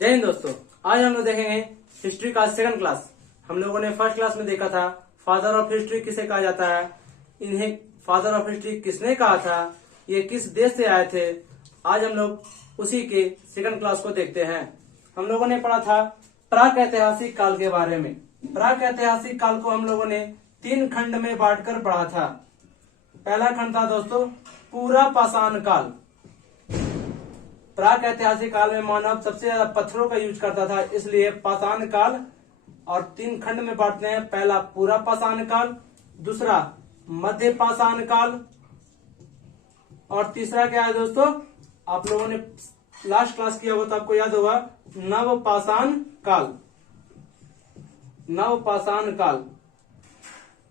जय हिंद दोस्तों। आज हम लोग देखेंगे हिस्ट्री का सेकंड क्लास। हम लोगों ने फर्स्ट क्लास में देखा था फादर ऑफ हिस्ट्री किसे कहा जाता है, इन्हें फादर ऑफ हिस्ट्री किसने कहा था, ये किस देश से आए थे। आज हम लोग उसी के सेकंड क्लास को देखते हैं। हम लोगों ने पढ़ा था प्राक ऐतिहासिक काल के बारे में। प्राक ऐतिहासिक काल को हम लोगों ने 3 खंड में बांटकर पढ़ा था। पहला खंड था दोस्तों पूरा पाषाण काल। प्राक ऐतिहासिक काल में मानव सबसे ज्यादा पत्थरों का यूज करता था, इसलिए पाषाण काल और 3 खंड में बांटते हैं। पहला पूरा पाषाण काल, दूसरा मध्य पाषाण काल और तीसरा क्या है दोस्तों, आप लोगों ने लास्ट क्लास किया होगा तो आपको याद होगा नव पाषाण काल। नव पाषाण काल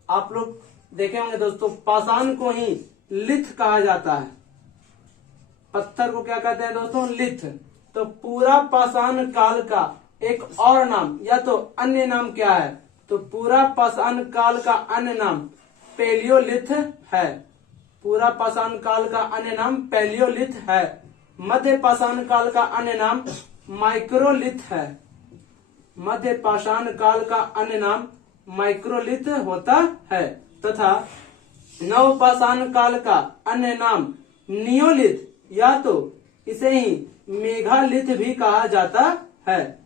आप लोग देखे होंगे दोस्तों, पाषाण को ही लिथ कहा जाता है। पत्थर को क्या कहते हैं दोस्तों, लिथ। तो पूरा पाषाण काल का एक और नाम या तो अन्य नाम क्या है, तो पूरा पाषाण काल का अन्य नाम पैलियोलिथ है। पूरा पाषाण काल का अन्य नाम पैलियोलिथ है। मध्य पाषाण काल का अन्य नाम माइक्रोलिथ है। मध्य पाषाण काल का अन्य नाम माइक्रोलिथ होता है तथा नव पाषाण काल का अन्य नाम नियोलिथ या तो इसे ही मेघालिथ भी कहा जाता है।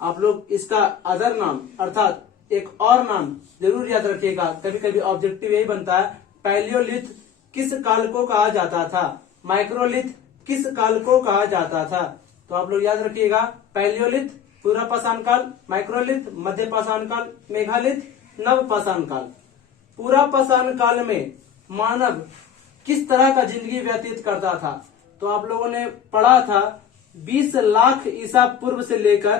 आप लोग इसका अदर नाम अर्थात एक और नाम जरूर याद रखिएगा। कभी कभी ऑब्जेक्टिव यही बनता है, पैलियोलिथ किस काल को कहा जाता था, माइक्रोलिथ किस काल को कहा जाता था। तो आप लोग याद रखिएगा, पैलियोलिथ पूरा पाषाण काल, माइक्रोलिथ मध्य पाषाण काल, मेघालिथ नव पाषाण काल। पूरा पाषाण काल में मानव किस तरह का जिंदगी व्यतीत करता था, तो आप लोगों ने पढ़ा था 20 लाख ईसा पूर्व से लेकर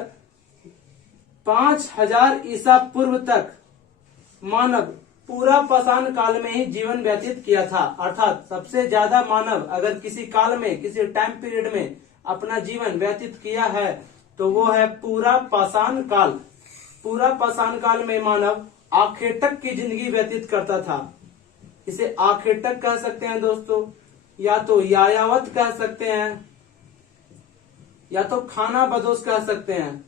5000 ईसा पूर्व तक मानव पूरा पाषाण काल में ही जीवन व्यतीत किया था। अर्थात सबसे ज्यादा मानव अगर किसी काल में किसी टाइम पीरियड में अपना जीवन व्यतीत किया है तो वो है पूरा पाषाण काल। पूरा पाषाण काल में मानव आखेटक की जिंदगी व्यतीत करता था। इसे आखेटक कह सकते हैं दोस्तों, या तो यायावत कह सकते हैं, या तो खाना बदोश कह सकते हैं,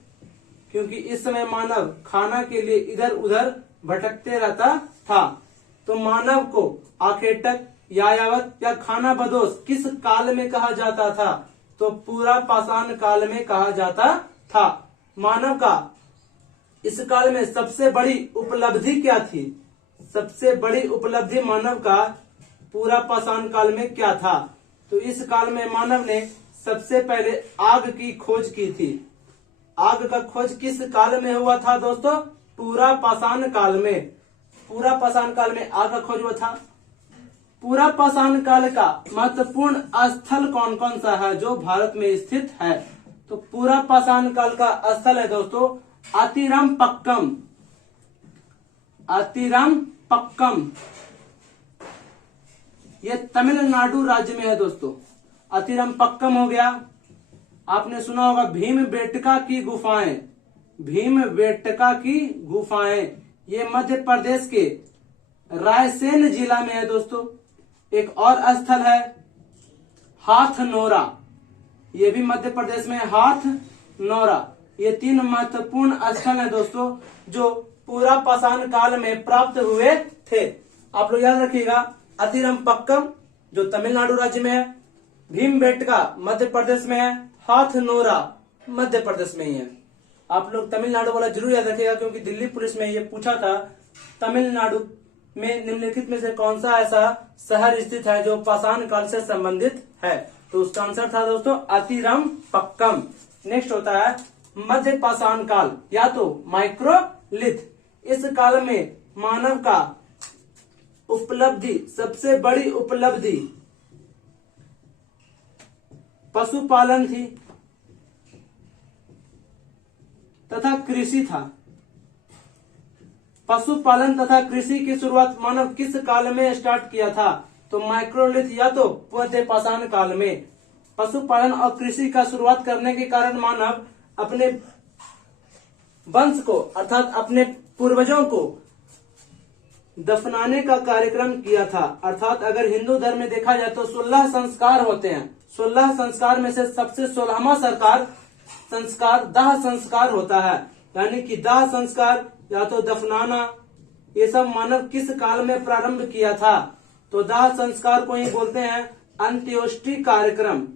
क्योंकि इस समय मानव खाना के लिए इधर उधर भटकते रहता था। तो मानव को आखेटक, यायावत या खाना बदोश किस काल में कहा जाता था, तो पूरा पाषाण काल में कहा जाता था। मानव का इस काल में सबसे बड़ी उपलब्धि क्या थी, सबसे बड़ी उपलब्धि मानव का पूरा पाषाण काल में क्या था, तो इस काल में मानव ने सबसे पहले आग की खोज की थी। आग का खोज किस काल में हुआ था दोस्तों, पूरा पाषाण काल में। पूरा पाषाण काल में आग का खोज हुआ था। पूरा पाषाण काल का महत्वपूर्ण स्थल कौन कौन सा है जो भारत में स्थित है, तो पूरा पाषाण काल का स्थल है दोस्तों अतिरम पक्कम। अतिरम पक्कम ये तमिलनाडु राज्य में है दोस्तों। अतिरम पक्कम हो गया। आपने सुना होगा भीमबेटका की गुफाएं। भीमबेटका की गुफाएं ये मध्य प्रदेश के रायसेन जिला में है दोस्तों। एक और स्थल है हाथनोरा, ये भी मध्य प्रदेश में। हाथनोरा ये 3 महत्वपूर्ण स्थल है दोस्तों जो पूरा पाषाण काल में प्राप्त हुए थे। आप लोग याद रखिएगा, अतिरम पक्कम जो तमिलनाडु राज्य में है, भीमबेटका मध्य प्रदेश में है, हाथनोरा मध्य प्रदेश में ही है। आप लोग तमिलनाडु वाला जरूर याद रखिएगा, क्योंकि दिल्ली पुलिस में ये पूछा था तमिलनाडु में निम्नलिखित में से कौन सा ऐसा शहर स्थित है जो पाषाण काल से संबंधित है, तो उसका आंसर था दोस्तों अतिरम पक्कम। नेक्स्ट होता है मध्य पाषाण काल या तो माइक्रोलिथ। इस काल में मानव का उपलब्धि, सबसे बड़ी उपलब्धि पशुपालन थी तथा कृषि था। पशुपालन तथा कृषि की शुरुआत मानव किस काल में स्टार्ट किया था, तो माइक्रोलिथ या तो मध्य पाषाण काल में। पशुपालन और कृषि का शुरुआत करने के कारण मानव अपने वंश को अर्थात अपने पूर्वजों को दफनाने का कार्यक्रम किया था। अर्थात अगर हिंदू धर्म में देखा जाए तो 16 संस्कार होते हैं। 16 संस्कार में से सबसे 16वां संस्कार संस्कार दाह संस्कार होता है, यानी कि दाह संस्कार या तो दफनाना, ये सब मानव किस काल में प्रारंभ किया था? तो दाह संस्कार को ही बोलते हैं अंत्योष्टि कार्यक्रम।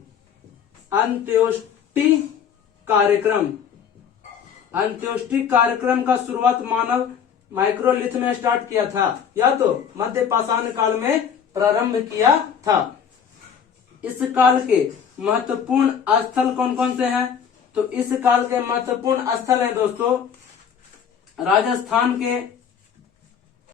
अंत्योष्टि कार्यक्रम, अंत्योष्टि कार्यक्रम का शुरुआत मानव माइक्रोलिथ में स्टार्ट किया था या तो मध्य पाषाण काल में प्रारंभ किया था। इस काल के महत्वपूर्ण स्थल कौन कौन से हैं? तो इस काल के महत्वपूर्ण स्थल हैं दोस्तों राजस्थान के